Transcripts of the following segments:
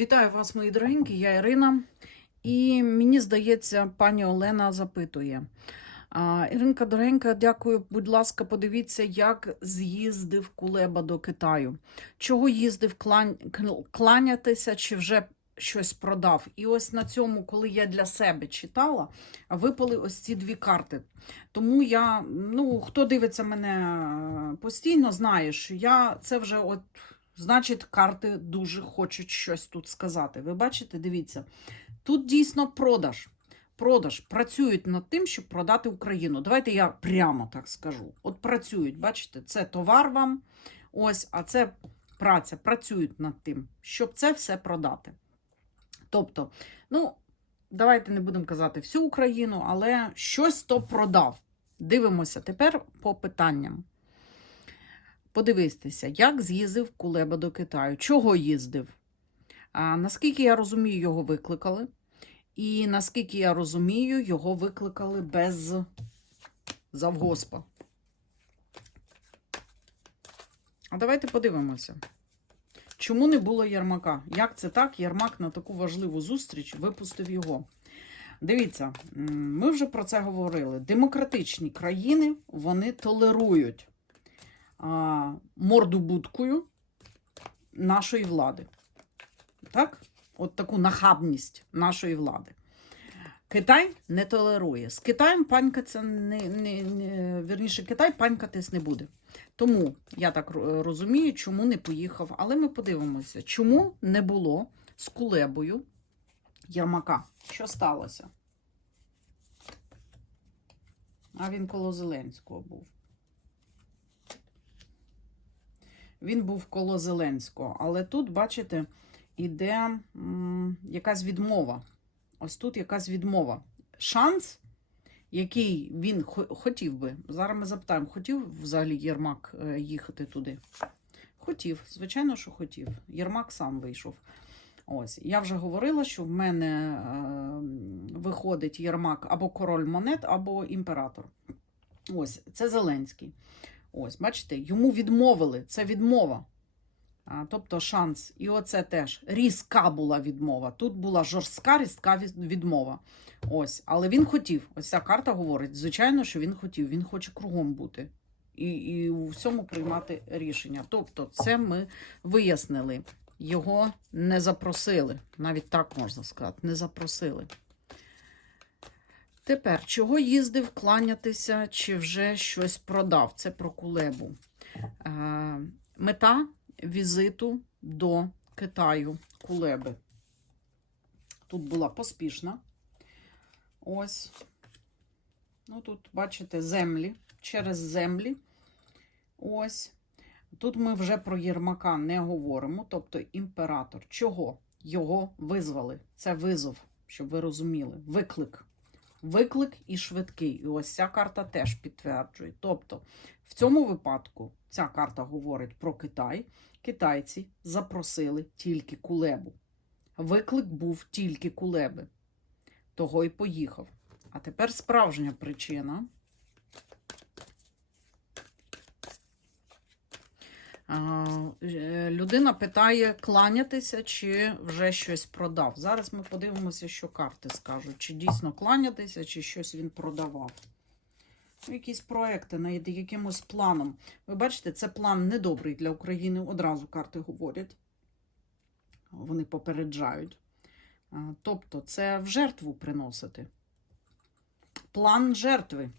Вітаю вас, мої дорогенькі, я Ірина. І мені здається, пані Олена запитує. Іринка дорогенька, дякую. Будь ласка, подивіться, як з'їздив Кулеба до Китаю. Чого їздив кланятися, чи вже щось продав? І ось на цьому, коли я для себе читала, випали ось ці дві карти. Тому я, ну, хто дивиться мене постійно, знає, що я це вже от. Значить, карти дуже хочуть щось тут сказати. Ви бачите, дивіться, тут дійсно продаж. Продаж працюють над тим, щоб продати Україну. Давайте я прямо так скажу. От працюють, бачите, це товар вам, ось, а це праця. Працюють над тим, щоб це все продати. Тобто, ну, давайте не будемо казати всю Україну, але щось то продав. Дивимося тепер по питанням. Подивитися, як з'їздив Кулеба до Китаю. Чого їздив? А, наскільки я розумію, його викликали. І наскільки я розумію, його викликали без завгоспа. А давайте подивимося. Чому не було Єрмака? Як це так? Єрмак на таку важливу зустріч випустив його. Дивіться, ми вже про це говорили. Демократичні країни вони толерують морду будкою нашої влади. Так? От таку нахабність нашої влади. Китай не толерує. З Китаєм панькатися не, не, не вірніше, Китай панькатись не буде. Тому я так розумію, чому не поїхав. Але ми подивимося, чому не було з Кулебою Єрмака. Що сталося? А він коло Зеленського був. Він був коло Зеленського. Але тут, бачите, іде м, якась відмова. Ось тут якась відмова. Шанс, який він хо- хотів би. Зараз ми запитаємо, хотів взагалі Єрмак е, їхати туди? Хотів, звичайно, що хотів. Єрмак сам вийшов. Ось, я вже говорила, що в мене е, виходить Єрмак або король монет, або імператор. Ось, це Зеленський. Ось, бачите, йому відмовили. Це відмова. А, тобто шанс. І оце теж різка була відмова. Тут була жорстка різка відмова. Ось, але він хотів. Ось ця карта говорить. Звичайно, що він хотів. Він хоче кругом бути і, і у всьому приймати рішення. Тобто, це ми вияснили. Його не запросили. Навіть так можна сказати, не запросили. Тепер, чого їздив кланятися, чи вже щось продав? Це про кулебу. Е, мета візиту до Китаю Кулеби. Тут була поспішна. Ось. Ну, тут, бачите, землі. Через землі. Ось. Тут ми вже про Єрмака не говоримо, тобто імператор. Чого? Його визвали. Це визов, щоб ви розуміли. Виклик. Виклик і швидкий. І ось ця карта теж підтверджує. Тобто, в цьому випадку ця карта говорить про Китай. Китайці запросили тільки кулебу. Виклик був тільки кулеби. Того й поїхав. А тепер справжня причина. А, е, Людина питає, кланятися чи вже щось продав. Зараз ми подивимося, що карти скажуть. Чи дійсно кланятися, чи щось він продавав. Ну, Якісь проекти над якимось планом. Ви бачите, це план недобрий для України. Одразу карти говорять. Вони попереджають. Тобто, це в жертву приносити. План жертви.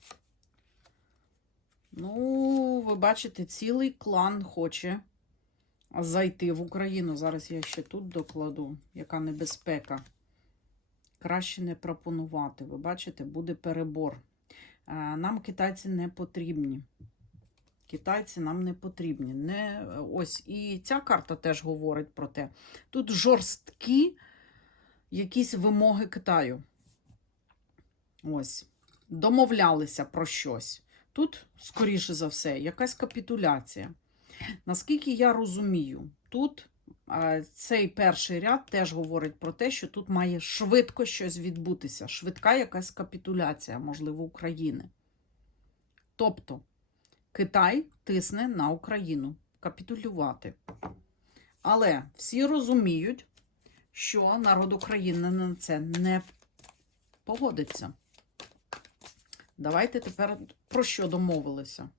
Ну, ви бачите, цілий клан хоче зайти в Україну. Зараз я ще тут докладу, яка небезпека. Краще не пропонувати. Ви бачите, буде перебор. Е, Нам китайці не потрібні. Китайці нам не потрібні. Не, ось і ця карта теж говорить про те. Тут жорсткі якісь вимоги Китаю. Ось. Домовлялися про щось. Тут, скоріше за все, якась капітуляція. Наскільки я розумію, тут цей перший ряд теж говорить про те, що тут має швидко щось відбутися. Швидка якась капітуляція, можливо, України. Тобто, Китай тисне на Україну капітулювати. Але всі розуміють, що народ України на це не погодиться. Давайте тепер про що домовилися.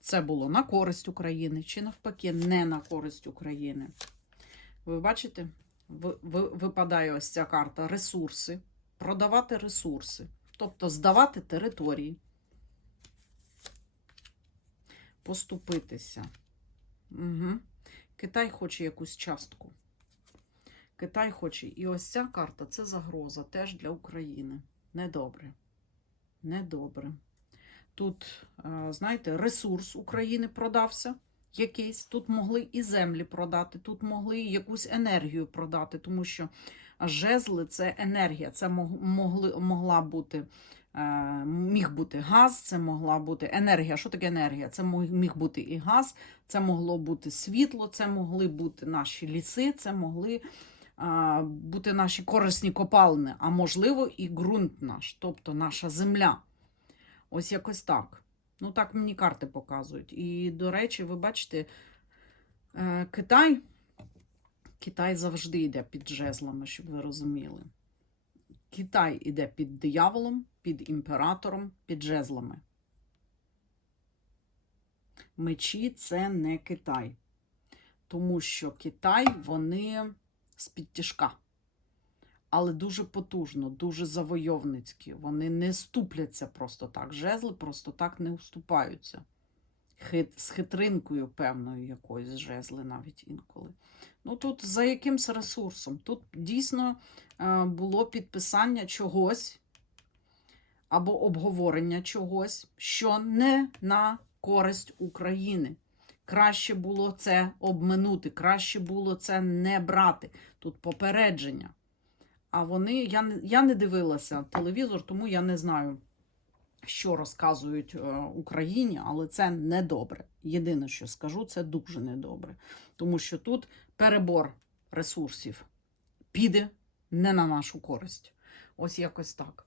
Це було на користь України чи навпаки не на користь України. Ви бачите, ви- ви- випадає ось ця карта ресурси, продавати ресурси, тобто здавати території, поступитися. Угу. Китай хоче якусь частку. Китай хоче. І ось ця карта це загроза теж для України. Недобре. Недобре. Тут, е, знаєте, ресурс України продався якийсь. Тут могли і землі продати, тут могли і якусь енергію продати, тому що жезли це енергія. Це могли, могла бути. е, Міг бути газ, це могла бути енергія. Що таке енергія? Це міг бути і газ, це могло бути світло, це могли бути наші ліси, це могли бути наші корисні копалини, а можливо, і ґрунт наш, тобто наша земля. Ось якось так. Ну, так мені карти показують. І, до речі, ви бачите, е, Китай, Китай завжди йде під жезлами, щоб ви розуміли. Китай іде під дияволом, під імператором, під жезлами. Мечі це не Китай. Тому що Китай вони з-під тяжка. Але дуже потужно, дуже завойовницькі. Вони не ступляться просто так. Жезли просто так не уступаються. Хит, з хитринкою певною якоюсь жезли навіть інколи. Ну тут за якимсь ресурсом. Тут дійсно е, було підписання чогось або обговорення чогось, що не на користь України. Краще було це обминути, краще було це не брати. Тут попередження. А вони, я, я не дивилася телевізор, тому я не знаю, що розказують е, Україні, але це недобре. Єдине, що скажу, це дуже недобре. Тому що тут перебор ресурсів піде не на нашу користь. Ось якось так.